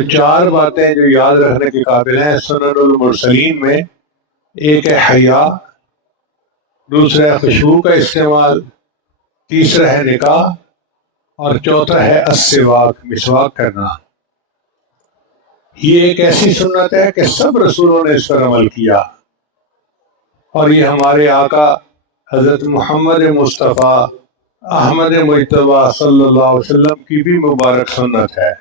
تو چار باتیں جو یاد رکھنے کے قابل ہیں سنن المرسلین میں، ایک ہے حیا، دوسرا ہے خوشبو کا استعمال، تیسرا ہے نکاح، اور چوتھا ہے السواک، مسواک کرنا۔ یہ ایک ایسی سنت ہے کہ سب رسولوں نے اس پر عمل کیا، اور یہ ہمارے آقا حضرت محمد مصطفیٰ احمد مجتبیٰ صلی اللہ علیہ وسلم کی بھی مبارک سنت ہے۔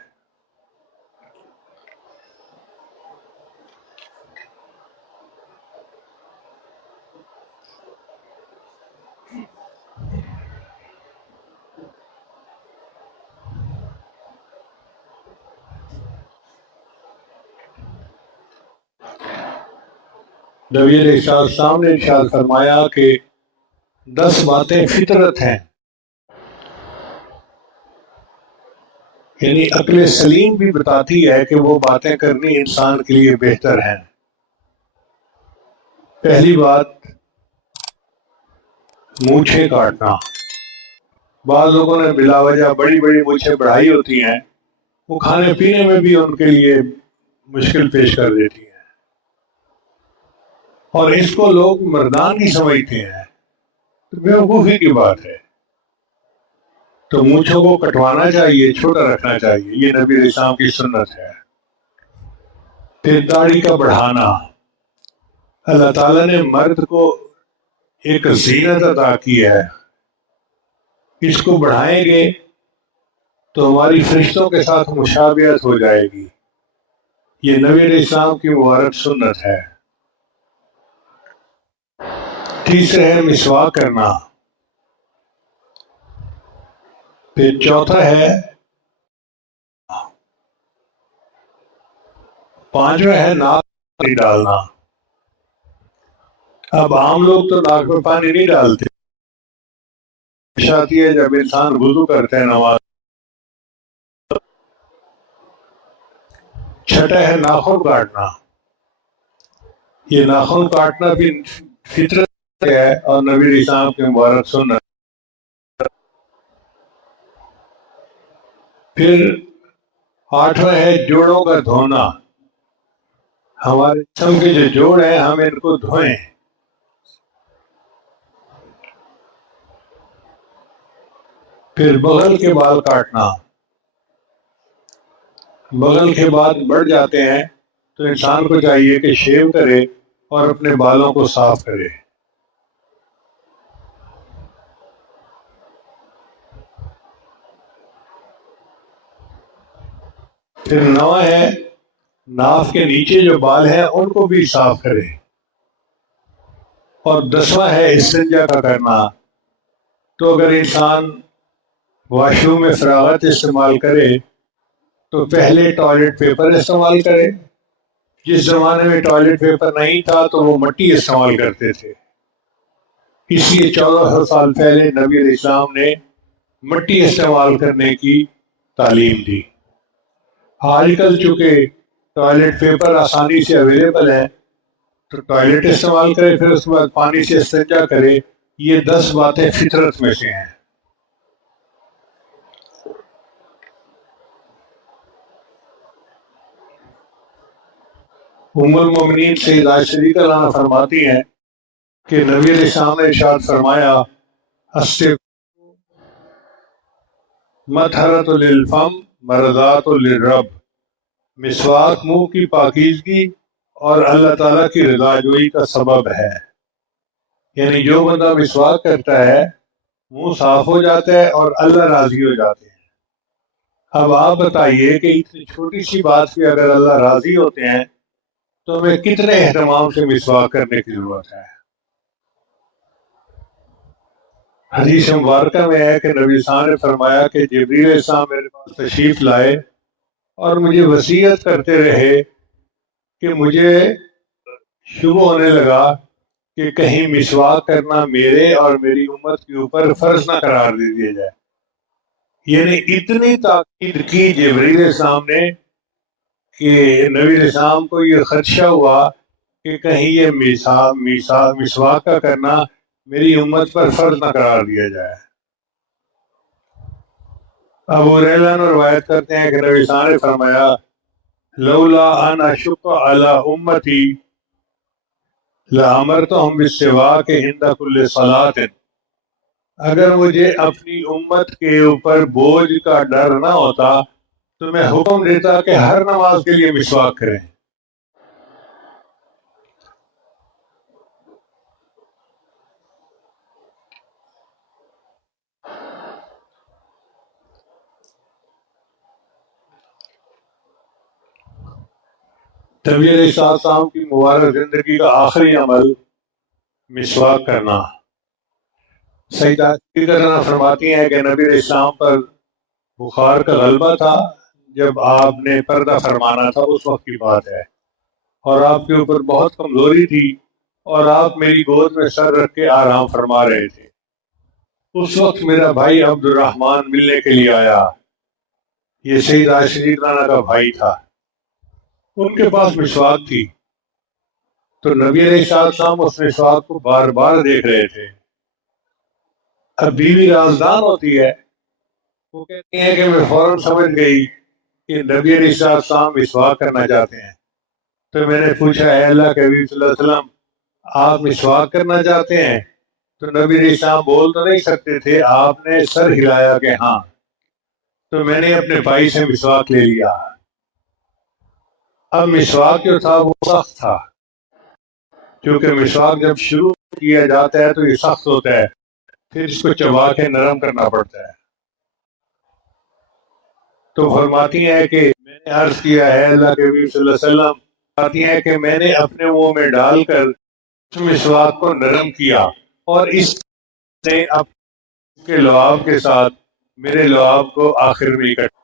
نبی علیہ السلام نے ارشاد فرمایا کہ 10 باتیں فطرت ہیں، یعنی عقل سلیم بھی بتاتی ہے کہ وہ باتیں کرنی انسان کے لیے بہتر ہیں۔ پہلی بات، مونچھیں کاٹنا۔ بعض لوگوں نے بلا وجہ بڑی بڑی مونچھیں بڑھائی ہوتی ہیں، وہ کھانے پینے میں بھی ان کے لیے مشکل پیش کر دیتی ہیں، اور اس کو لوگ مردانگی سمجھتے ہیں، تو بیوقوفی کی بات ہے۔ تو مونچھوں کو کٹوانا چاہیے، چھوٹا رکھنا چاہیے، یہ نبی علیہ السلام کی سنت ہے۔ پھر داڑھی کا بڑھانا، اللہ تعالیٰ نے مرد کو ایک زینت عطا کی ہے، اس کو بڑھائیں گے تو ہماری فرشتوں کے ساتھ مشابہت ہو جائے گی، یہ نبی علیہ السلام کی مبارک سنت ہے۔ تیسرے ہے مسواک کرنا، پھر چوتھا ہے، پانچواں ہے ناک میں پانی ڈالنا۔ اب عام لوگ تو ناک میں پانی نہیں ڈالتے، آتی ہے جب انسان وضو کرتے ہیں نماز۔ چھٹا ہے ناخن کاٹنا، یہ ناخن کاٹنا بھی فطرت ہے اور نبی علیہ السلام کی مبارک سنت۔ پھر آٹھواں ہے جوڑوں کا دھونا، ہمارے جسم کے جو جوڑ ہیں ہم ان کو دھوئیں۔ پھر بغل کے بال کاٹنا، بغل کے بال بڑھ جاتے ہیں تو انسان کو چاہیے کہ شیو کرے اور اپنے بالوں کو صاف کرے۔ پھر 9 ہے ناف کے نیچے جو بال ہیں ان کو بھی صاف کرے، اور 10واں ہے استنجا کا کرنا۔ تو اگر انسان واش روم میں فراغت استعمال کرے تو پہلے ٹوائلٹ پیپر استعمال کرے، جس زمانے میں ٹوائلٹ پیپر نہیں تھا تو وہ مٹی استعمال کرتے تھے، اس لیے 1400 سال پہلے نبی علیہ السلام نے مٹی استعمال کرنے کی تعلیم دی۔ آج کل چونکہ ٹوائلٹ پیپر آسانی سے اویلیبل ہے تو ٹوائلٹ استعمال کرے، پھر اس کے بعد پانی سے استنجا کرے۔ یہ 10 باتیں فطرت میں سے ہیں۔ ام المؤمنین سیدہ عائشہ رضی اللہ عنہا فرماتی ہیں کہ نبی علیہ السلام نے ارشاد فرمایا، مطہرۃ للفم مرضات للرب، مسواک منہ کی پاکیزگی اور اللہ تعالیٰ کی رضا جوئی کا سبب ہے۔ یعنی جو بندہ مسواک کرتا ہے منہ صاف ہو جاتا ہے اور اللہ راضی ہو جاتے ہیں۔ اب آپ بتائیے کہ اتنی چھوٹی سی بات پہ اگر اللہ راضی ہوتے ہیں تو ہمیں کتنے اہتمام سے مسواک کرنے کی ضرورت ہے۔ حدیث مبارکہ میں ہے کہ نبی صاحب نے فرمایا کہ جبریل علیہ السلام میرے پاس تشریف لائے اور مجھے وصیت کرتے رہے کہ مجھے شبہ ہونے لگا کہ کہیں مسواک کرنا میرے اور میری امت کے اوپر فرض نہ قرار دے دیا جائے۔ یعنی اتنی تاکید کی جبریل علیہ السلام نے کہ نبی علیہ السلام کو یہ خدشہ ہوا کہ کہیں یہ مسواک کا کرنا میری امت پر فرض نہ قرار دیا جائے۔ ابو ہریرہ روایت کرتے ہیں کہ نبی صلی اللہ علیہ وسلم نے فرمایا لولا ان اشق علی امتی لامرتہم بالسواک عند کل صلاۃ، اگر مجھے اپنی امت کے اوپر بوجھ کا ڈر نہ ہوتا تو میں حکم دیتا کہ ہر نماز کے لیے مسواک کریں۔ نبی علیہ السلام کی مبارک زندگی کا آخری عمل مسواک کرنا۔ سیدہ کرنا فرماتی ہیں کہ نبی علیہ السلام پر بخار کا غلبہ تھا جب آپ نے پردہ فرمانا تھا، اس وقت کی بات ہے، اور آپ کے اوپر بہت کمزوری تھی اور آپ میری گود میں سر رکھ کے آرام فرما رہے تھے۔ اس وقت میرا بھائی عبد الرحمن ملنے کے لیے آیا، یہ سید عائشہ رانا کا بھائی تھا، ان کے پاس مسواک تھی، تو نبی علیہ السلام اس مسواک کو بار بار دیکھ رہے تھے۔ اب بیوی رازدان ہوتی ہے، وہ کہتی ہیں کہ میں فوراً سمجھ گئی کہ نبی علیہ السلام مسواک کرنا چاہتے ہیں، تو میں نے پوچھا اے اللہ کے حبیب صلی اللہ علیہ وسلم آپ مسواک کرنا چاہتے ہیں؟ تو نبی علیہ السلام بول تو نہیں سکتے تھے، آپ نے سر ہلایا کہ ہاں، تو میں نے اپنے بھائی سے مسواک لے لیا۔ اب مسواک جو تھا وہ سخت تھا، کیونکہ مسواک جب شروع کیا جاتا ہے تو یہ سخت ہوتا ہے، پھر اس کو چبا کے نرم کرنا پڑتا ہے۔ تو فرماتی ہیں کہ میں نے عرض کیا ہے اللہ کے نبی صلی اللہ علیہ وسلم، فرماتی ہیں کہ میں نے اپنے منہ میں ڈال کر اس مسواک کو نرم کیا اور اس نے اپنے کے لعاب کے ساتھ میرے لعاب کو آخر میں اکٹھا۔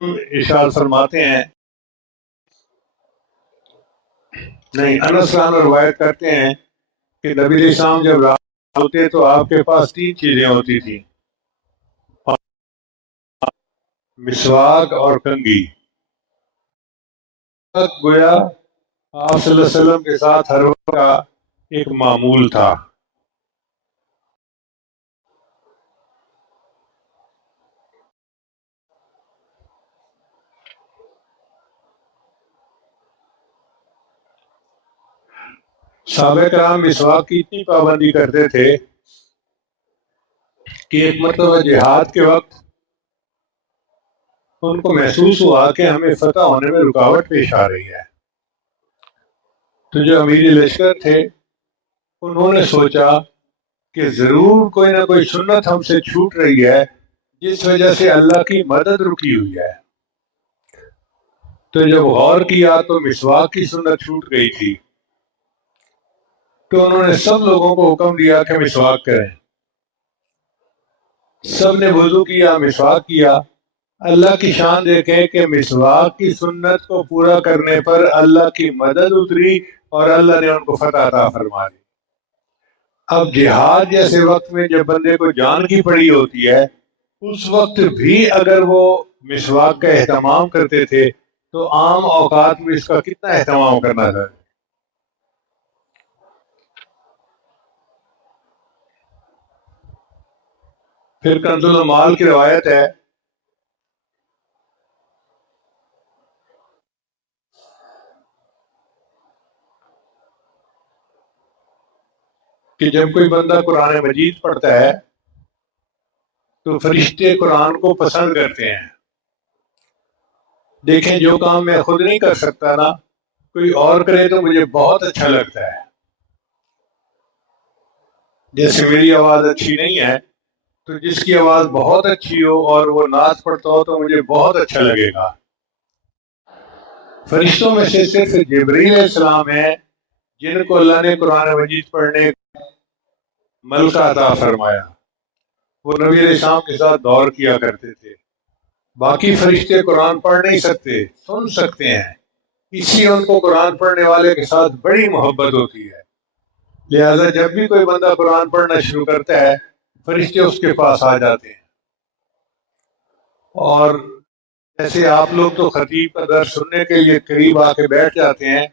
ارشاد فرماتے ہیں، نہیں، انس خان روایت کرتے ہیں کہ نبی علیہ السلام جب رات ہوتے تو آپ کے پاس تین چیزیں ہوتی تھیں، مسواک اور کنگھی۔ گویا آپ صلی اللہ علیہ وسلم کے ساتھ ہر وقت کا ایک معمول تھا۔ صحابہ کرام مسواک کی اتنی پابندی کرتے تھے کہ ایک مرتبہ جہاد کے وقت ان کو محسوس ہوا کہ ہمیں فتح ہونے میں رکاوٹ پیش آ رہی ہے، تو جو امیر لشکر تھے انہوں نے سوچا کہ ضرور کوئی نہ کوئی سنت ہم سے چھوٹ رہی ہے جس وجہ سے اللہ کی مدد رکی ہوئی ہے۔ تو جب غور کیا تو مسواک کی سنت چھوٹ گئی تھی، تو انہوں نے سب لوگوں کو حکم دیا کہ مسواک کریں۔ سب نے وضو کیا، مسواک کیا۔ اللہ کی شان دیکھیں کہ مسواک کی سنت کو پورا کرنے پر اللہ کی مدد اتری اور اللہ نے ان کو فتح عطا فرما دی۔ اب جہاد جیسے وقت میں جب بندے کو جان کی پڑی ہوتی ہے، اس وقت بھی اگر وہ مسواک کا اہتمام کرتے تھے تو عام اوقات میں اس کا کتنا اہتمام کرنا تھا۔ پھر کنز المال کی روایت ہے کہ جب کوئی بندہ قرآن مجید پڑھتا ہے تو فرشتے قرآن کو پسند کرتے ہیں۔ دیکھیں جو کام میں خود نہیں کر سکتا نا، کوئی اور کرے تو مجھے بہت اچھا لگتا ہے۔ جیسے میری آواز اچھی نہیں ہے تو جس کی آواز بہت اچھی ہو اور وہ نعت پڑھتا ہو تو مجھے بہت اچھا لگے گا۔ فرشتوں میں سے صرف جبرائیل علیہ السلام ہے جن کو اللہ نے قرآن مجید پڑھنے ملکہ عطا فرمایا، وہ نبی علیہ السلام کے ساتھ دور کیا کرتے تھے۔ باقی فرشتے قرآن پڑھ نہیں سکتے، سن سکتے ہیں، اسی ان کو قرآن پڑھنے والے کے ساتھ بڑی محبت ہوتی ہے، لہذا جب بھی کوئی بندہ قرآن پڑھنا شروع کرتا ہے فرشتے اس کے پاس آ جاتے ہیں۔ اور جیسے آپ لوگ تو خطیب کا درس سننے کے لیے قریب آ کے بیٹھ جاتے ہیں،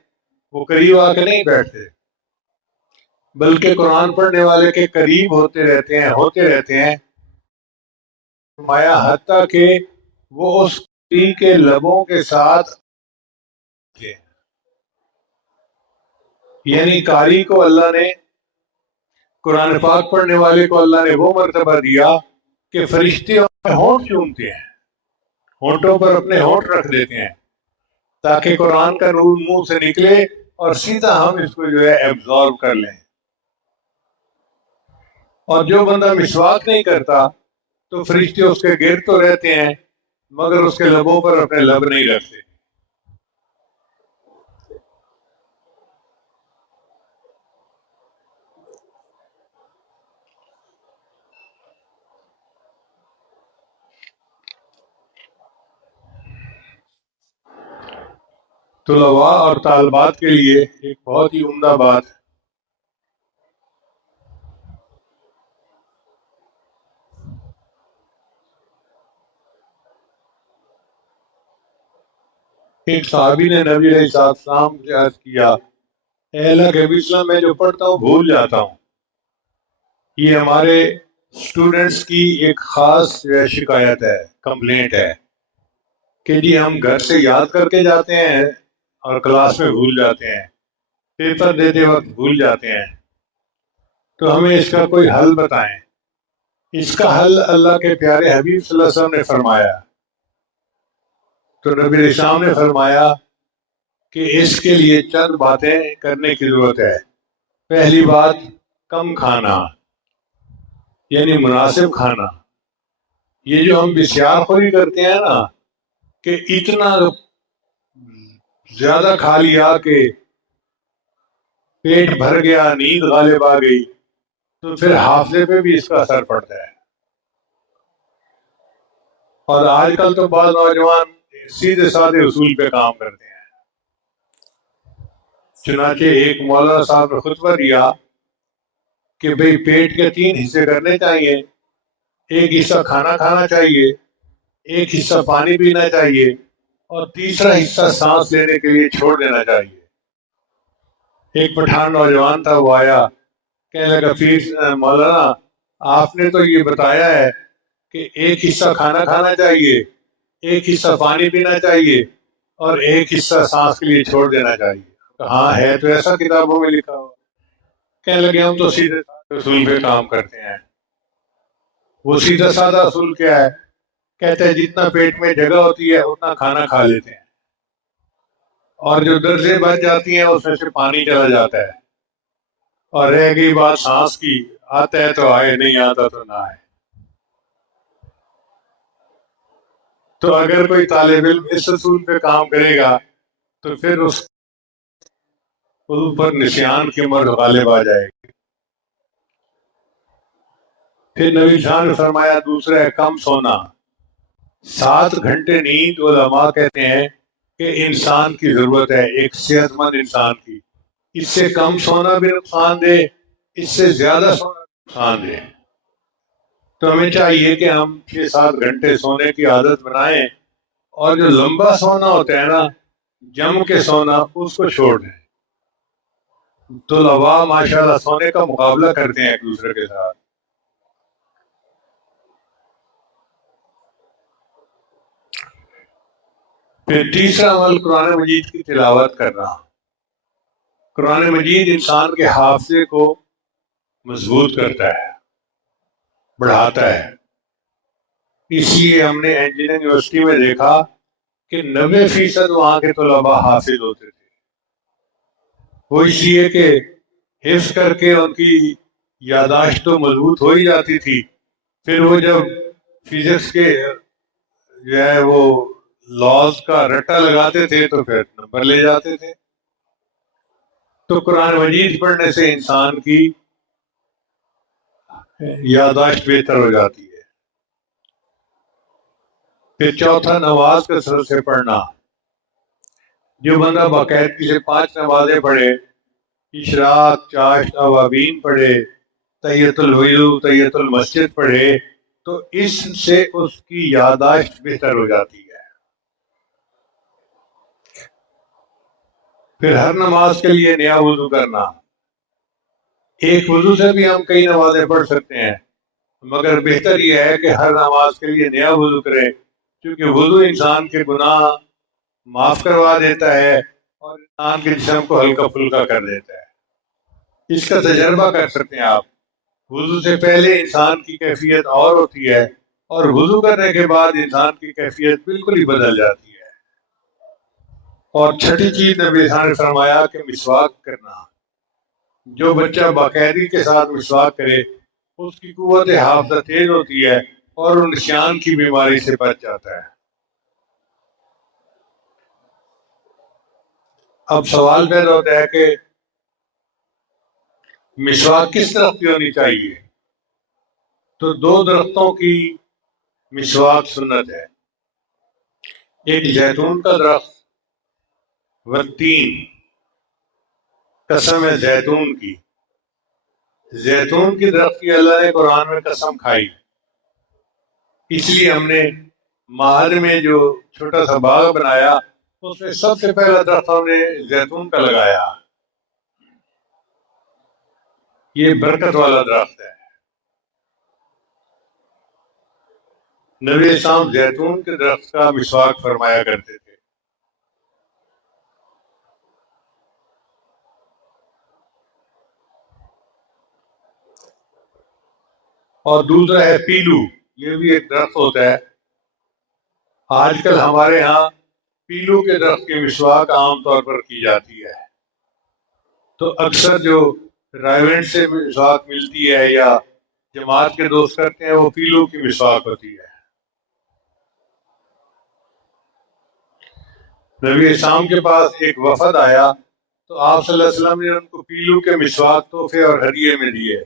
وہ قریب آ کے نہیں بیٹھتے، بلکہ قرآن پڑھنے والے کے قریب ہوتے رہتے ہیں مایا، حتیٰ کہ وہ اس کے لبوں کے ساتھ، یعنی قاری کو اللہ نے، قرآن پاک پڑھنے والے کو اللہ نے وہ مرتبہ دیا کہ فرشتے ہونٹ چومتے ہیں، ہونٹوں پر اپنے ہونٹ رکھ دیتے ہیں تاکہ قرآن کا نور منہ سے نکلے اور سیدھا ہم اس کو جو ہے ایبزارب کر لیں۔ اور جو بندہ مسواک نہیں کرتا تو فرشتے اس کے گرد تو رہتے ہیں مگر اس کے لبوں پر اپنے لب نہیں رکھتے۔ طلباء اور طالبات کے لیے ایک بہت ہی عمدہ بات، ایک صحابی نے نبی علیہ السلام سے عرض کیا، اے اللہ کے نبی صلی اللہ علیہ وسلم، میں جو پڑھتا ہوں بھول جاتا ہوں۔ یہ ہمارے اسٹوڈنٹس کی ایک خاص جو ہے شکایت ہے، کمپلینٹ ہے کہ جی ہم گھر سے یاد کر کے جاتے ہیں اور کلاس میں بھول جاتے ہیں، پیپر دیتے وقت بھول جاتے ہیں، تو ہمیں اس کا کوئی حل بتائیں۔ اس کا حل اللہ کے پیارے حبیب صلی اللہ علیہ وسلم نے فرمایا۔ تو نبی علیہ السلام نے فرمایا کہ اس کے لیے چند باتیں کرنے کی ضرورت ہے۔ پہلی بات، کم کھانا، یعنی مناسب کھانا۔ یہ جو ہم بسیار خوری کرتے ہیں نا کہ اتنا زیادہ کھا لیا کہ پیٹ بھر گیا، نیند غالب آ گئی، تو پھر حافظے پہ بھی اس کا اثر پڑتا ہے۔ اور آج کل تو بعض نوجوان سیدھے سادے اصول پہ کام کرتے ہیں۔ چنانچہ ایک مولانا صاحب نے خطبہ دیا کہ بھئی پیٹ کے 3 حصے کرنے چاہیے، ایک حصہ کھانا کھانا چاہیے، ایک حصہ پانی پینا چاہیے، اور تیسرا حصہ سانس لینے کے لیے چھوڑ دینا چاہیے۔ ایک پٹھان نوجوان تھا، وہ آیا، کہنے لگا پیر مولانا آپ نے تو یہ بتایا ہے کہ ایک حصہ کھانا کھانا چاہیے، ایک حصہ پانی پینا چاہیے اور ایک حصہ سانس کے لیے چھوڑ دینا چاہیے۔ ہاں ہے تو ایسا کتابوں میں لکھا ہوا۔ کہنے لگے ہم تو سیدھے اصول پہ کام کرتے ہیں۔ وہ سیدھا سادہ اصول کیا ہے؟ کہتے ہیں جتنا پیٹ میں جگہ ہوتی ہے اتنا کھانا کھا لیتے ہیں، اور جو درجے بچ جاتی ہیں اس میں سے پانی چلا جاتا ہے، اور رہ گئی بات سانس کی، آتا ہے تو آئے، نہیں آتا تو نہ آئے۔ تو اگر کوئی طالب علم اس اصول پہ کام کرے گا تو پھر اس پر نسیان کی مرض غالب آ جائے گی۔ پھر نبی صاحب نے فرمایا دوسرا ہے کم سونا۔ 7 گھنٹے نیند علماء کہتے ہیں کہ انسان کی ضرورت ہے، ایک صحت مند انسان کی۔ اس سے کم سونا بھی نقصان دے، اس سے زیادہ سونا بھی نقصان دے۔ تو ہمیں چاہیے کہ ہم 6-7 گھنٹے سونے کی عادت بنائیں، اور جو لمبا سونا ہوتا ہے نا، جم کے سونا، اس کو چھوڑ دیں۔ تو طلباء ماشاءاللہ سونے کا مقابلہ کرتے ہیں ایک دوسرے کے ساتھ۔ پھر تیسرا عمل قرآن مجید کی تلاوت کرنا۔ قرآن مجید انسان کے حافظے کو مضبوط کرتا ہے، بڑھاتا ہے۔ اس لیے ہم نے انجینئرنگ یونیورسٹی میں دیکھا کہ 90% وہاں کے طلباء حافظ ہوتے تھے۔ وہ اس لیے کہ حفظ کر کے ان کی یاداشت تو مضبوط ہو ہی جاتی تھی، پھر وہ جب فزکس کے جو ہے وہ لاز کا رٹا لگاتے تھے تو پھر نمبر لے جاتے تھے۔ تو قرآن مجید پڑھنے سے انسان کی یاداشت بہتر ہو جاتی ہے۔ پھر چوتھا، نماز کثرت سے پڑھنا۔ جو بندہ باقاعدگی سے 5 نمازیں پڑھے، اشراق، چاشت، اوابین پڑھے، تحیۃ الوضو، تحیۃ المسجد پڑھے، تو اس سے اس کی یاداشت بہتر ہو جاتی ہے۔ پھر ہر نماز کے لیے نیا وضو کرنا، ایک وضو سے بھی ہم کئی نمازیں پڑھ سکتے ہیں، مگر بہتر یہ ہے کہ ہر نماز کے لیے نیا وضو کرے، کیونکہ وضو انسان کے گناہ معاف کروا دیتا ہے اور انسان کے جسم کو ہلکا پھلکا کر دیتا ہے۔ اس کا تجربہ کر سکتے ہیں آپ۔ وضو سے پہلے انسان کی کیفیت اور ہوتی ہے، اور وضو کرنے کے بعد انسان کی کیفیت بالکل ہی بدل جاتی ہے۔ اور چھٹی چیز نبی صاحب نے فرمایا کہ مسواک کرنا۔ جو بچہ باقاعدگی کے ساتھ مسواک کرے اس کی قوت حافظہ تیز ہوتی ہے اور وہ نشان کی بیماری سے بچ جاتا ہے۔ اب سوال پیدا ہوتا ہے کہ مسواک کس طرح کی ہونی چاہیے؟ تو دو درختوں کی مسواک سنت ہے، ایک زیتون کا درخت والتین، قسم ہے زیتون کی۔ زیتون کی درخت کی اللہ نے قرآن میں قسم کھائی، اس لیے ہم نے ماہر میں جو چھوٹا سا باغ بنایا اس میں سب سے پہلا درخت ہم نے زیتون کا لگایا۔ یہ برکت والا درخت ہے۔ نبی اسلام زیتون کے درخت کا مسواک فرمایا کرتے تھے۔ اور دوسرا ہے پیلو، یہ بھی ایک درخت ہوتا ہے۔ آج کل ہمارے ہاں پیلو کے درخت کی مسواک عام طور پر کی جاتی ہے، تو اکثر جو رائیونٹ سے مسواک ملتی ہے یا جماعت کے دوست کرتے ہیں وہ پیلو کی مسواک ہوتی ہے۔ نبی اسلام کے پاس ایک وفد آیا تو آپ صلی اللہ علیہ وسلم نے ان کو پیلو کے مسواک تحفے اور ہدیے میں دیے۔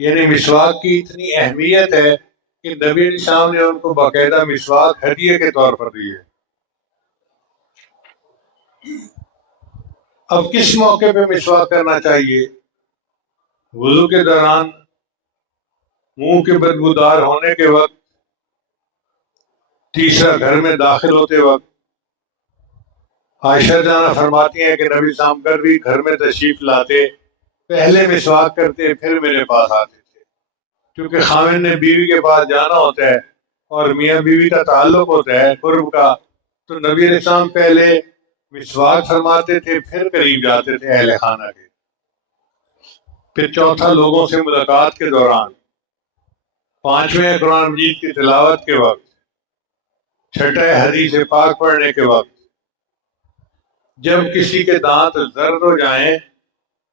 یعنی مسواک کی اتنی اہمیت ہے کہ نبی اسلام نے ان کو باقاعدہ مسواک ہدیے کے طور پر دیے۔ اب کس موقع پہ مسواک کرنا چاہیے؟ وضو کے دوران، منہ کے بدبودار ہونے کے وقت، تیسرا گھر میں داخل ہوتے وقت۔ عائشہ جانا فرماتی ہیں کہ نبی صاحب کبھی گھر میں تشریف لاتے پہلے مسواک کرتے پھر میرے پاس آتے تھے، کیونکہ خاوند نے بیوی کے پاس جانا ہوتا ہے اور میاں بیوی کا تعلق ہوتا ہے قرب کا، تو نبی علیہ السلام پہلے مسواک فرماتے تھے پھر قریب جاتے تھے اہل خانہ کے۔ پھر چوتھا لوگوں سے ملاقات کے دوران، پانچویں قرآن مجید کی تلاوت کے وقت، چھٹے حدیث پاک پڑھنے کے وقت۔ جب کسی کے دانت زرد ہو جائیں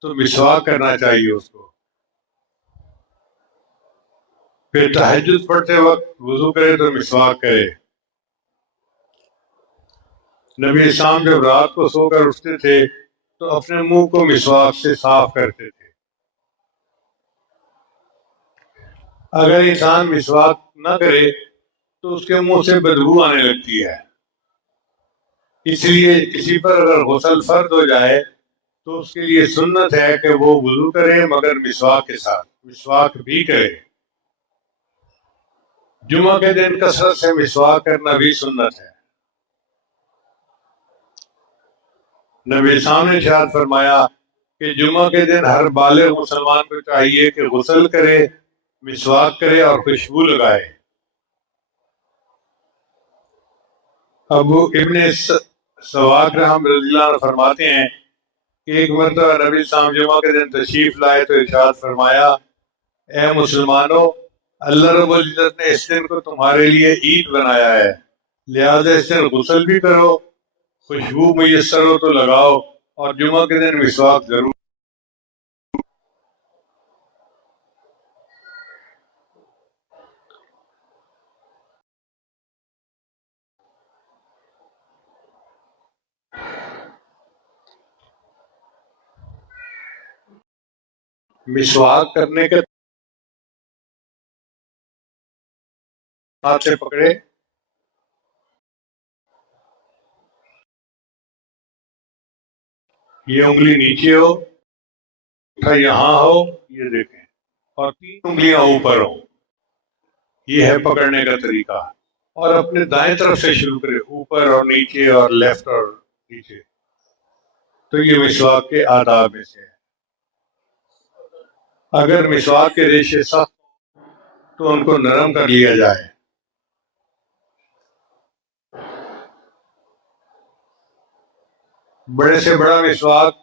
تو مسواک کرنا چاہیے اس کو۔ پھر تہجد پڑھتے وقت وضو کرے تو مسواک کرے۔ نبی اسلام جب رات کو سو کر اٹھتے تھے تو اپنے منہ کو مسواک سے صاف کرتے تھے۔ اگر انسان مسواک نہ کرے تو اس کے منہ سے بدبو آنے لگتی ہے، اس لیے کسی پر اگر غسل فرض ہو جائے تو اس کے لیے سنت ہے کہ وہ وضو کرے مگر مسواک کے ساتھ، مسواک بھی کرے۔ جمعہ کے دن کثرت سے مسواک کرنا بھی سنت ہے۔ نبی صاحب نے ارشاد فرمایا کہ جمعہ کے دن ہر بالغ مسلمان کو چاہیے کہ غسل کرے، مسواک کرے اور خوشبو لگائے۔ ابو ابن سواق رحم رضی اللہ عنہ فرماتے ہیں کہ ایک مرتبہ نبی صاحب جمعہ کے دن تشریف لائے تو ارشاد فرمایا، اے مسلمانوں، اللہ رب العزت نے اس دن کو تمہارے لیے عید بنایا ہے، لہذا اس دن غسل بھی کرو، خوشبو میسر ہو تو لگاؤ، اور جمعہ کے دن مسواک ضرور۔ مسواک کرنے کے ہاتھ سے پکڑے، یہ انگلی نیچے ہو، یہاں ہو، یہ دیکھیں، اور تین انگلیاں اوپر ہو، یہ ہے پکڑنے کا طریقہ۔ اور اپنے دائیں طرف سے شروع کرے، اوپر اور نیچے اور لیفٹ اور نیچے۔ تو یہ مسواک کے آداب میں سے ہے۔ اگر مسواک کے ریشے سخت تو ان کو نرم کر لیا جائے. بڑے سے بڑا مسواک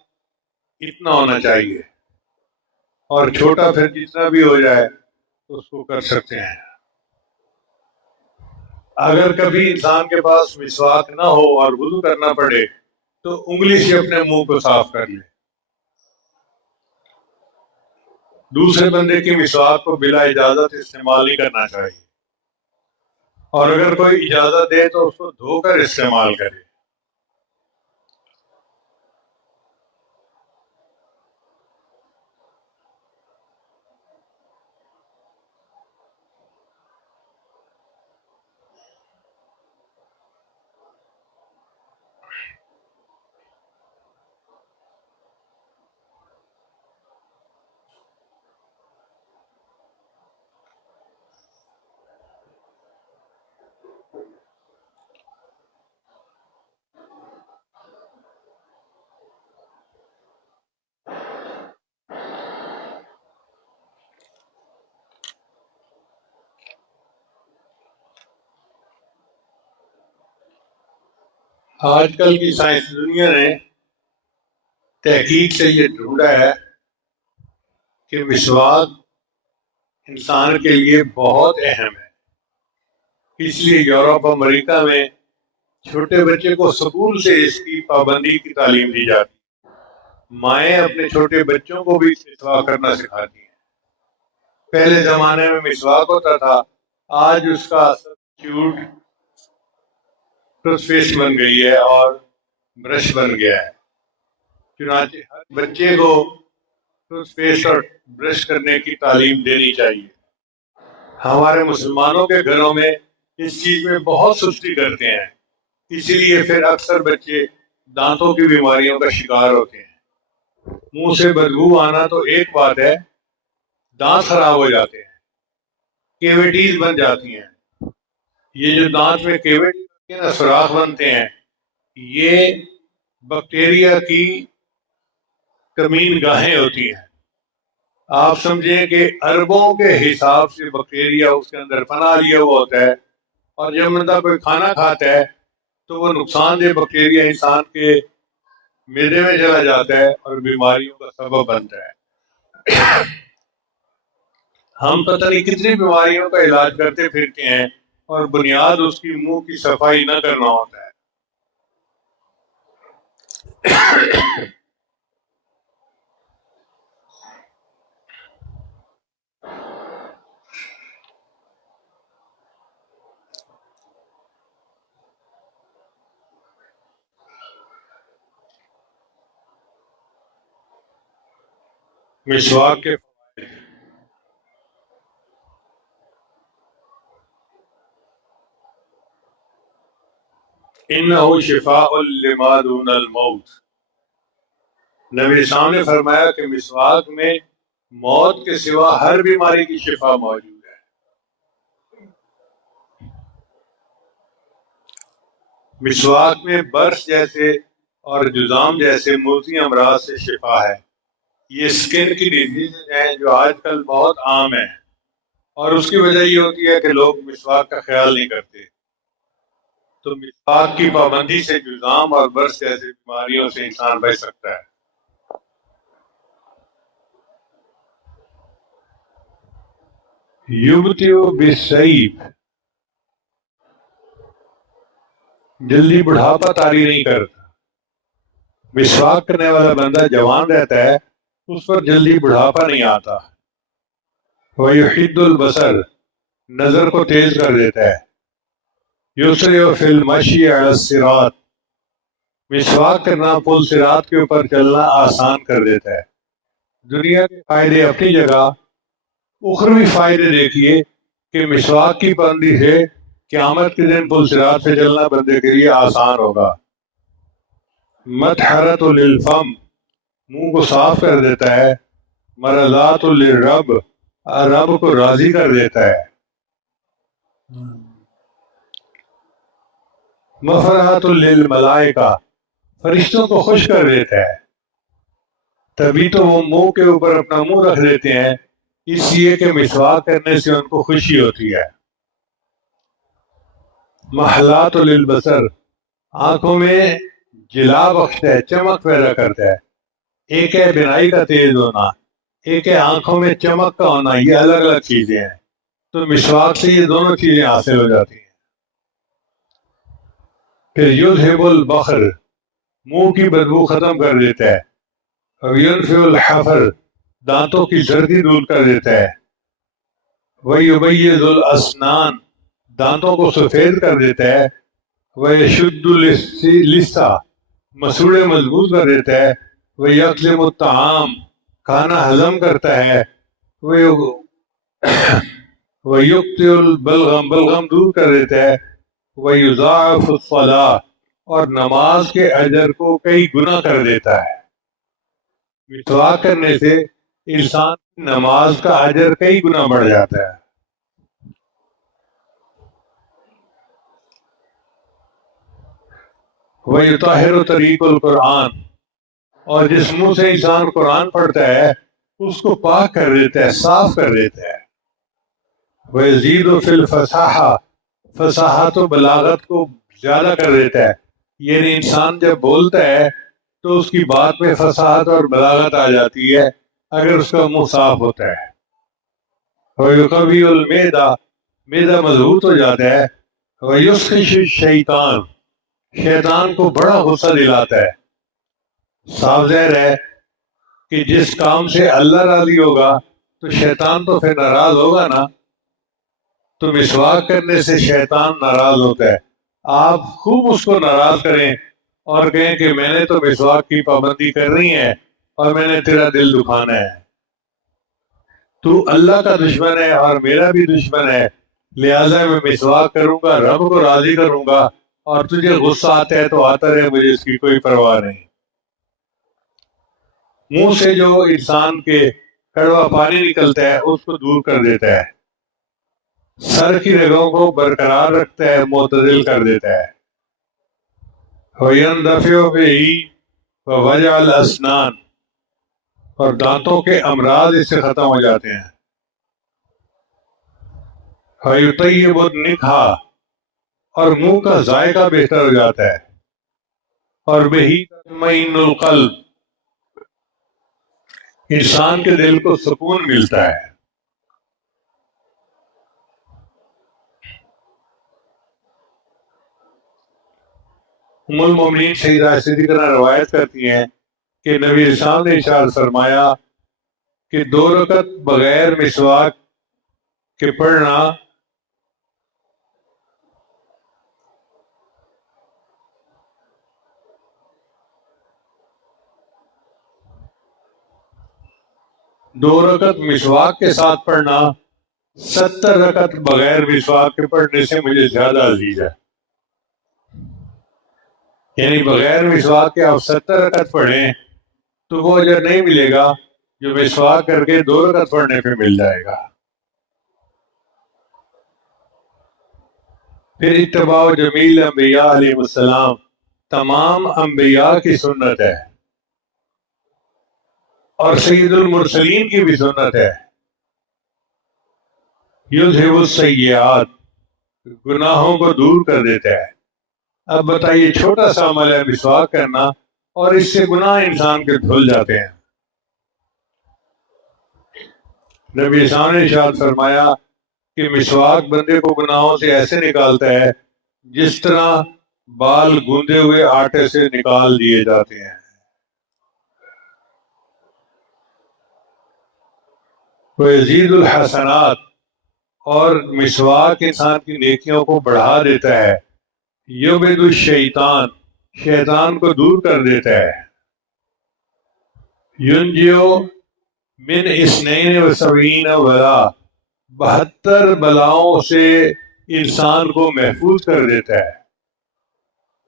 اتنا ہونا چاہیے اور چھوٹا پھر جتنا بھی ہو جائے اس کو کر سکتے ہیں. اگر کبھی انسان کے پاس مسواک نہ ہو اور وضو کرنا پڑے تو انگلی سے اپنے منہ کو صاف کر لے. دوسرے بندے کی مسواک کو بلا اجازت استعمال نہیں کرنا چاہیے، اور اگر کوئی اجازت دے تو اس کو دھو کر استعمال کرے. آج کل کی سائنس دنیا نے تحقیق سے یہ ڈھونڈا ہے کہ مسواک انسان کے لیے بہت اہم ہے. اس لیے یورپ امریکہ میں چھوٹے بچے کو اسکول سے اس کی پابندی کی تعلیم دی جاتی. مائیں اپنے چھوٹے بچوں کو بھی مسواک کرنا سکھاتی ہیں. پہلے زمانے میں مسواک ہوتا تھا، آج اس کا سبسٹیوٹ ٹوتھ پیسٹ بن گئی ہے اور برش بن گیا ہے. چنانچہ ہر بچے کو ٹوتھ پیسٹ اور برش کرنے کی تعلیم دینی چاہیے. ہمارے مسلمانوں کے گھروں میں اس چیز میں بہت سستی کرتے ہیں، اسی لیے پھر اکثر بچے دانتوں کی بیماریوں کا شکار ہوتے ہیں. منہ سے بدبو آنا تو ایک بات ہے، دانت خراب ہو جاتے ہیں، کیویٹیز بن جاتی ہیں. یہ جو دانت میں کیویٹیز سوراخ بنتے ہیں، یہ بیکٹیریا کی کمین گاہیں ہوتی ہیں. آپ سمجھیں کہ اربوں کے حساب سے بیکٹیریا اس کے اندر پناہ لیا ہوا ہوتا ہے، اور جب بندہ کوئی کھانا کھاتا ہے تو وہ نقصان دہ بیکٹیریا انسان کے معدے میں چلا جاتا ہے اور بیماریوں کا سبب بنتا ہے. ہم پتہ نہیں کتنی بیماریوں کا علاج کرتے پھرتے ہیں اور بنیاد اس کی منہ کی صفائی نہ کرنا ہوتا ہے. مسواک کے فوائد. انہ شفاء لما دون الموت. نبی صاحب نے فرمایا کہ مسواک میں موت کے سوا ہر بیماری کی شفا موجود ہے. مسواک میں برس جیسے اور جذام جیسے موذی امراض سے شفا ہے. یہ اسکن کی ڈیزیز ہیں جو آج کل بہت عام ہیں، اور اس کی وجہ یہ ہوتی ہے کہ لوگ مسواک کا خیال نہیں کرتے. تو مسواک کی پابندی سے جذام اور برس جیسے بیماریوں سے انسان بچ سکتا ہے. یبتئ بالسیف. جلدی بڑھاپا طاری نہیں کرتا. مسواک کرنے والا بندہ جوان رہتا ہے، اس پر جلدی بڑھاپا نہیں آتا. وَيُحِدُّ الْبَصَرَ. نظر کو تیز کر دیتا ہے. یسرع فی المشی علی الصراط. مسواک کرنا پل صراط کے اوپر چلنا آسان کر دیتا ہے. دنیا کے فائدے اپنی جگہ، اخروی فائدے دیکھیے کہ مسواک کی پابندی سے قیامت کے دن پل صراط پہ چلنا بندے کے لیے آسان ہوگا. مطہرۃ للفم. منہ کو صاف کر دیتا ہے. مرضات للرب. رب کو راضی کر دیتا ہے. مفرحۃ للملائکہ. فرشتوں کو خوش کر دیتا ہے. تبھی تو وہ منہ کے اوپر اپنا منہ رکھ دیتے ہیں، اس لیے کہ مسواک کرنے سے ان کو خوشی ہوتی ہے۔ محلات للبصر، آنکھوں میں جلا بخشتا ہے، چمک پیدا کرتا ہے۔ ایک ہے بینائی کا تیز ہونا، ایک ہے آنکھوں میں چمک کا ہونا، یہ الگ الگ چیزیں ہیں۔ تو مسواک سے یہ دونوں چیزیں حاصل ہو جاتی ہیں۔ پھر یذہب البخر، منہ کی بدبو ختم کر دیتا ہے۔ اور ینفی الحفر، دانتوں کی زردی دور کر دیتا ہے۔ ویبیض الاسنان، دانتوں کو سفید کر دیتا ہے۔ ویشد اللسہ، مسوڑے مضبوط کر دیتا ہے۔ ویقلم الطعام، کھانا ہضم کرتا ہے۔ ویقطع البلغم، بلغم دور کر دیتا ہے۔ ویضاعف الصلاۃ، اور نماز کے اجر کو کئی گنا کر دیتا ہے۔ مسواک کرنے سے انسان کی نماز کا اجر کئی گنا بڑھ جاتا ہے۔ وَيُطَهِّرُ طریق القرآن، اور جس منہ سے انسان قرآن پڑھتا ہے اس کو پاک کر دیتا ہے، صاف کر دیتا ہے۔ وَيَزِيدُ فِي الْفَصَاحَةِ، فصاحت و بلاغت کو زیادہ کر دیتا ہے، یعنی انسان جب بولتا ہے تو اس کی بات میں فصاحت اور بلاغت آ جاتی ہے اگر اس کا منہ صاف ہوتا ہے۔ وَيُقَوِّيُ الْمِعْدَةَ، معدہ مضبوط ہو جاتا ہے۔ وَيُسْخِشُ الشَّيْطَانَ، شیطان کو بڑا غصہ دلاتا ہے۔ صاف ظاہر ہے کہ جس کام سے اللہ راضی ہوگا تو شیطان تو پھر ناراض ہوگا نا۔ تو مسواک کرنے سے شیطان ناراض ہوتا ہے۔ آپ خوب اس کو ناراض کریں اور کہیں کہ میں نے تو مسواک کی پابندی کرنی ہے اور میں نے تیرا دل دکھانا ہے، تو اللہ کا دشمن ہے اور میرا بھی دشمن ہے، لہٰذا میں مسواک کروں گا، رب کو راضی کروں گا، اور تجھے غصہ آتا ہے تو آتا رہے، مجھے اس کی کوئی پرواہ نہیں۔ منہ سے جو انسان کے کڑوا پانی نکلتا ہے اس کو دور کر دیتا ہے، سر کی رگوں کو برقرار رکھتا ہے، معتدل کر دیتا ہے۔ وَيَنْدَفِعُ بِهِ وَوَجَعَ الْأَسْنَانِ، اور دانتوں کے امراض اس سے ختم ہو جاتے ہیں۔ وَيُطَيِّبُ النِّكْحَ، اور منہ کا ذائقہ بہتر ہو جاتا ہے۔ اور بِهِ تَطْمَئِنُّ الْقَلْبُ، انسان کے دل کو سکون ملتا ہے۔ ام المومنین سیدہ صدیقہ روایت کرتی ہیں کہ نبی رسول نے ارشاد فرمایا کہ 2 رکعت بغیر مسواک کے پڑھنا دو رکعت مسواک کے ساتھ پڑھنا 70 رکعت بغیر مسواک کے پڑھنے سے مجھے زیادہ عزیز ہے۔ یعنی بغیر مسواک کے آپ 70 رکعت پڑھیں تو وہ اجر نہیں ملے گا جو مسواک کر کے 2 رکعت پڑھنے پہ مل جائے گا۔ پھر اتباع جمیل انبیاء علیہ السلام، تمام انبیاء کی سنت ہے اور سید المرسلین کی بھی سنت ہے۔ یذہب السیئات، گناہوں کو دور کر دیتا ہے۔ اب بتائیے، چھوٹا سا عمل ہے مسواک کرنا اور اس سے گناہ انسان کے دھل جاتے ہیں۔ نبی صاحب نے ارشاد فرمایا کہ مسواک بندے کو گناہوں سے ایسے نکالتا ہے جس طرح بال گوندے ہوئے آٹے سے نکال دیے جاتے ہیں۔ وَيَزِيدُ الْحَسَنَاتِ، اور مسواک انسان کی نیکیوں کو بڑھا دیتا ہے۔ یُبْعِدُ الشیطان، شیطان کو دور کر دیتا ہے۔ يُنْجِيُ من 72 بلا، 72 بلاؤں سے انسان کو محفوظ کر دیتا ہے۔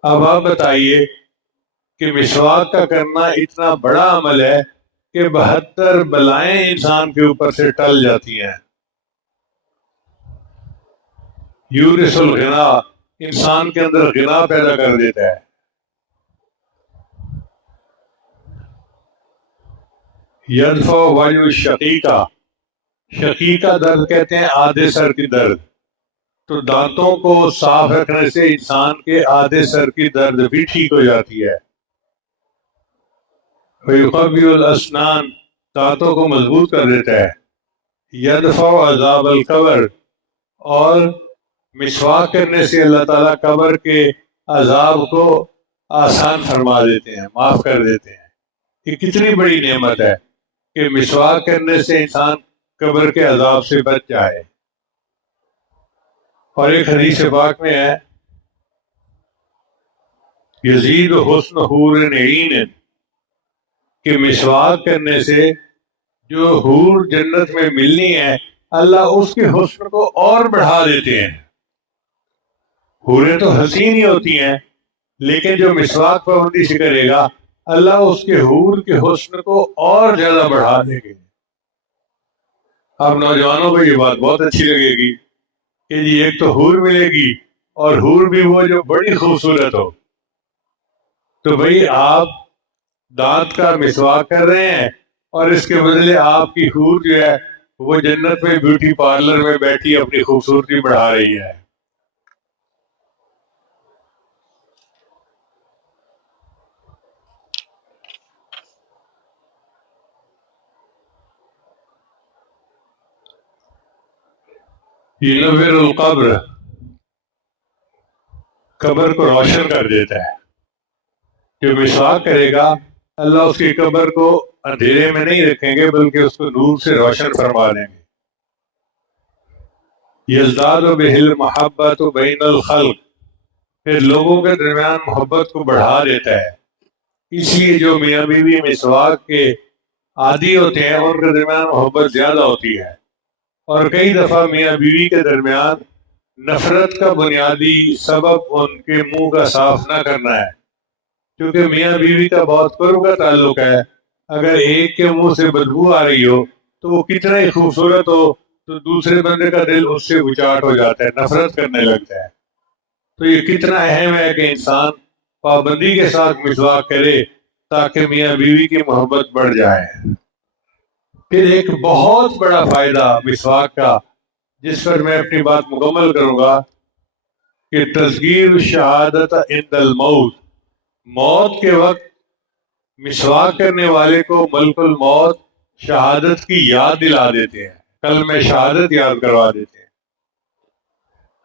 اب آپ بتائیے کہ مسواک کا کرنا اتنا بڑا عمل ہے کہ 72 بلائیں انسان کے اوپر سے ٹل جاتی ہیں۔ یورث الغنا، انسان کے اندر غنا پیدا کر دیتا ہے۔ یدفع وجہ شقیقہ، شقیقہ درد کہتے ہیں آدھے سر کی درد، تو دانتوں کو صاف رکھنے سے انسان کے آدھے سر کی درد بھی ٹھیک ہو جاتی ہے۔ ویقوی الاسنان، دانتوں کو مضبوط کر دیتا ہے۔ یدفع عذاب القبر، اور مسواک کرنے سے اللہ تعالیٰ قبر کے عذاب کو آسان فرما دیتے ہیں، معاف کر دیتے ہیں۔ یہ کتنی بڑی نعمت ہے کہ مسواک کرنے سے انسان قبر کے عذاب سے بچ جائے۔ اور ایک حدیث پاک میں ہے یزید حسن حور عین، کہ مسواک کرنے سے جو حور جنت میں ملنی ہے اللہ اس کے حسن کو اور بڑھا دیتے ہیں۔ حوریں تو حسین ہی ہوتی ہیں، لیکن جو مسواک پابندی سے کرے گا اللہ اس کے حور کے حسن کو اور زیادہ بڑھا دے گے۔ اب نوجوانوں کو یہ بات بہت اچھی لگے گی کہ جی ایک تو حور ملے گی اور حور بھی وہ جو بڑی خوبصورت ہو۔ تو بھئی آپ دانت کا مسواک کر رہے ہیں اور اس کے بدلے آپ کی حور جو ہے وہ جنت میں بیوٹی پارلر میں بیٹھی اپنی خوبصورتی بڑھا رہی ہے۔ ینور القبر، قبر کو روشن کر دیتا ہے۔ جو مسواک کرے گا اللہ اس کی قبر کو اندھیرے میں نہیں رکھیں گے بلکہ اس کو نور سے روشن فرما دیں گے۔ یزداد بہ المحبۃ بین الخلق، پھر لوگوں کے درمیان محبت کو بڑھا دیتا ہے۔ اس لیے جو میاں بیوی مسواک کے عادی ہوتے ہیں ان کے درمیان محبت زیادہ ہوتی ہے، اور کئی دفعہ میاں بیوی کے درمیان نفرت کا بنیادی سبب ان کے منہ کا صاف نہ کرنا ہے، کیونکہ میاں بیوی کا بہت قرب کا تعلق ہے۔ اگر ایک کے منہ سے بدبو آ رہی ہو تو وہ کتنا ہی خوبصورت ہو تو دوسرے بندے کا دل اس سے اچاٹ ہو جاتا ہے، نفرت کرنے لگتا ہے۔ تو یہ کتنا اہم ہے کہ انسان پابندی کے ساتھ مسواک کرے تاکہ میاں بیوی کی محبت بڑھ جائے۔ پھر ایک بہت بڑا فائدہ مسواک کا جس پر میں اپنی بات مکمل کروں گا کہ تذکیر شہادت عند الموت، موت کے وقت مسواک کرنے والے کو ملک الموت شہادت کی یاد دلا دیتے ہیں، کلمہ شہادت یاد کروا دیتے ہیں۔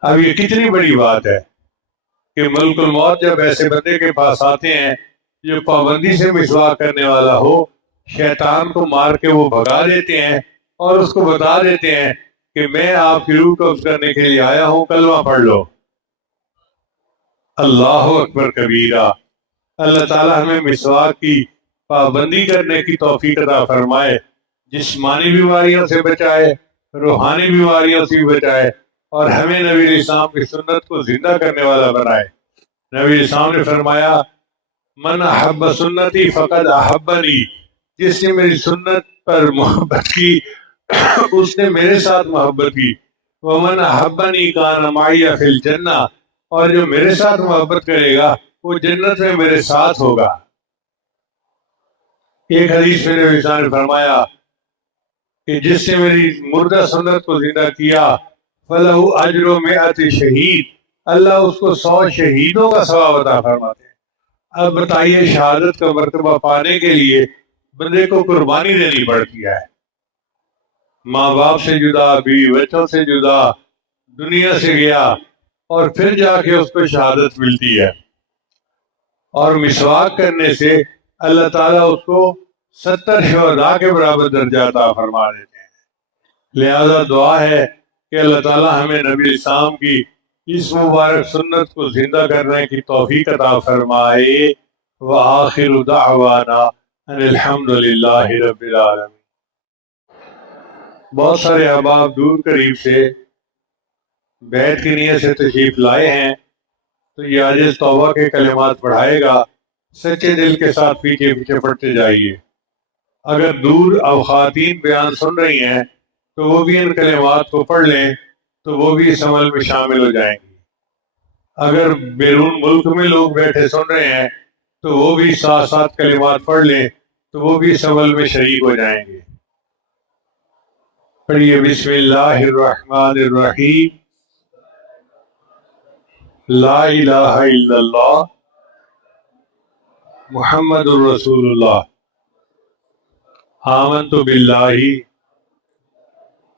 اب یہ کتنی بڑی بات ہے کہ ملک الموت جب ایسے بندے کے پاس آتے ہیں جو پابندی سے مسواک کرنے والا ہو، شیطان کو مار کے وہ بھگا دیتے ہیں اور اس کو بتا دیتے ہیں کہ میں آپ کی روح قبض کرنے کے لیے آیا ہوں، کلمہ پڑھ لو۔ اللہ اکبر کبیرہ۔ اللہ تعالی ہمیں مسواک کی پابندی کرنے کی توفیق عطا فرمائے، جسمانی بیماریوں سے بچائے، روحانی بیماریوں سے بچائے، اور ہمیں نبی علیہ السلام کی سنت کو زندہ کرنے والا بنائے۔ نبی علیہ السلام نے فرمایا من احب سنتی فقد احبنی، جس نے میری سنت پر محبت کی اس نے میرے ساتھ محبت کی۔ ومن احبنی کان معی فی الجنہ، اور جو میرے ساتھ محبت کرے گا وہ جنت میں میرے ساتھ ہوگا۔ ایک حدیث میں نبی نے فرمایا کہ جس نے میری مردہ سنت کو زندہ کیا فلہ اجر مئات شہید، اللہ اس کو 100 شہیدوں کا ثواب عطا فرماتے ہیں۔ اب بتائیے شہادت کا مرتبہ پانے کے لیے بندے کو قربانی دینی پڑتی ہے، ماں باپ سے جدا، بیوی بچوں سے جدا، دنیا سے گیا، اور پھر جا کے اس کو شہادت ملتی ہے۔ اور مسواک کرنے سے اللہ تعالیٰ اس کو 70 شہداء کے برابر درجہ عطا فرما دیتے ہیں۔ لہذا دعا ہے کہ اللہ تعالیٰ ہمیں نبی اسلام کی اس مبارک سنت کو زندہ کرنے کی توفیق عطا فرمائے۔ وآخر دعوانا ان الحمد للہ رب العالمین۔ بہت سارے احباب دور قریب سے بیعت کی نیت سے تشریف لائے ہیں، تو یہ عاجز توبہ کے کلمات پڑھائے گا، سچے دل کے ساتھ پیچھے پیچھے پڑھتے جائیے۔ اگر دور اب خواتین بیان سن رہی ہیں تو وہ بھی ان کلمات کو پڑھ لیں تو وہ بھی اس عمل میں شامل ہو جائیں گی۔ اگر بیرون ملک میں لوگ بیٹھے سن رہے ہیں تو وہ بھی ساتھ ساتھ کلمات پڑھ لیں تو وہ بھی اس عمل میں شریک ہو جائیں گے۔ پڑھیے بسم اللہ الرحمن الرحیم، لا الہ الا اللہ محمد الرسول اللہ، آمنت باللہ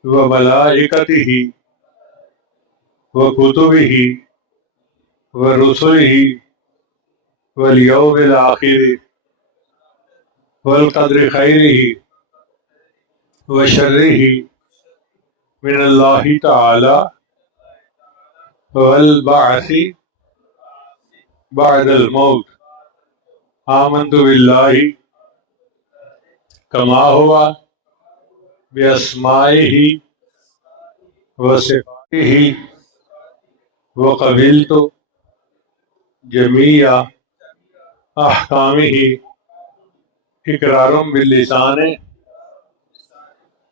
و ملائکتہ و کتبہ و رسلہ والیوم الآخر والقدر خیرہ و شرہ من اللہ تعالی والبعث بعد الموت، آمنت باللہ کما ہوا باسمائہ و صفاتہ وقبلت جمیع احکامہ اقرار باللسان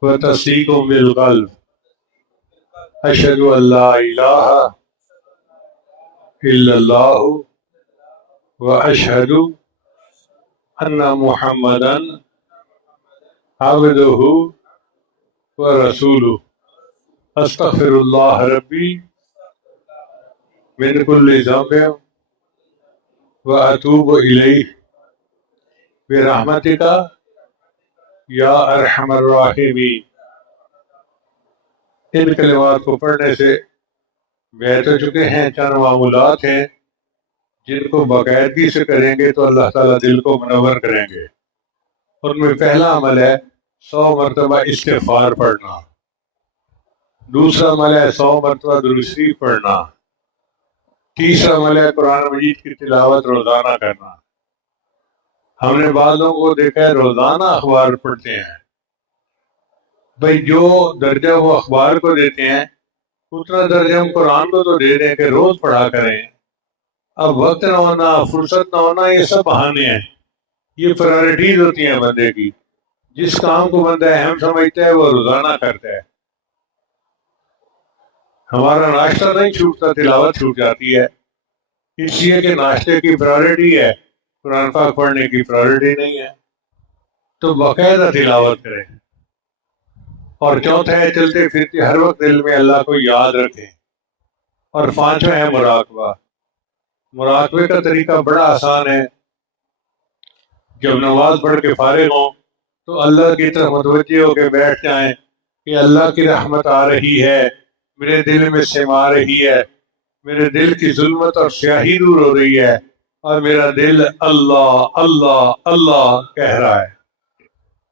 و تصدیق بالقلب، اشہد ان لا الہ الا اللہ و اشہد ان محمدا عبدہ و رسولہ، استغفر اللہ ربی من کل ذنب و اتوب الیہ برحمتک یا ارحم الراحمین۔ ان کلمات کو پڑھنے سے بیت ہو چکے ہیں، چند معمولات ہیں جن کو باقاعدگی سے کریں گے تو اللہ تعالیٰ دل کو منور کریں گے۔ ان میں پہلا عمل ہے 100 مرتبہ استغفار پڑھنا، دوسرا عمل ہے 100 مرتبہ درود شریف پڑھنا، تیسرا عمل ہے قرآن مجید کی تلاوت روزانہ کرنا۔ ہم نے بعض لوگوں کو دیکھا ہے روزانہ اخبار پڑھتے ہیں، بھئی جو درجہ وہ اخبار کو دیتے ہیں اتنا درجہ ہم قرآن کو تو دے دیں کہ روز پڑھا کریں۔ اب وقت نہ ہونا، فرصت نہ ہونا، یہ سب بہانے ہیں، یہ پرائرٹیز ہوتی ہیں بندے کی۔ جس کام کو بندہ اہم سمجھتا ہے وہ روزانہ کرتا ہے۔ ہمارا ناشتہ نہیں چھوٹتا، تلاوت چھوٹ جاتی ہے، اس لیے کہ ناشتے کی پرائرٹی ہے، قرآن پاک پڑھنے کی پرائرٹی نہیں ہے۔ تو باقاعدہ تلاوت کریں۔ اور چوتھا ہے چلتے پھرتے ہر وقت دل میں اللہ کو یاد رکھیں۔ اور پانچواں ہے مراقبہ۔ مراقبے کا طریقہ بڑا آسان ہے۔ جب نماز پڑھ کے فارغ ہوں تو اللہ کی طرف متوجہ ہو کے بیٹھ جائیں کہ اللہ کی رحمت آ رہی ہے، میرے دل میں سما رہی ہے، میرے دل کی ظلمت اور سیاہی دور ہو رہی ہے، اور میرا دل اللہ اللہ اللہ کہہ رہا ہے۔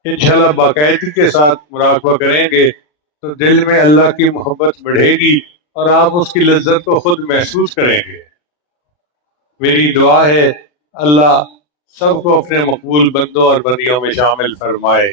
انشاءاللہ باقاعدگی کے ساتھ مراقبہ کریں گے تو دل میں اللہ کی محبت بڑھے گی اور آپ اس کی لذت کو خود محسوس کریں گے۔ میری دعا ہے اللہ سب کو اپنے مقبول بندوں اور بندیوں میں شامل فرمائے۔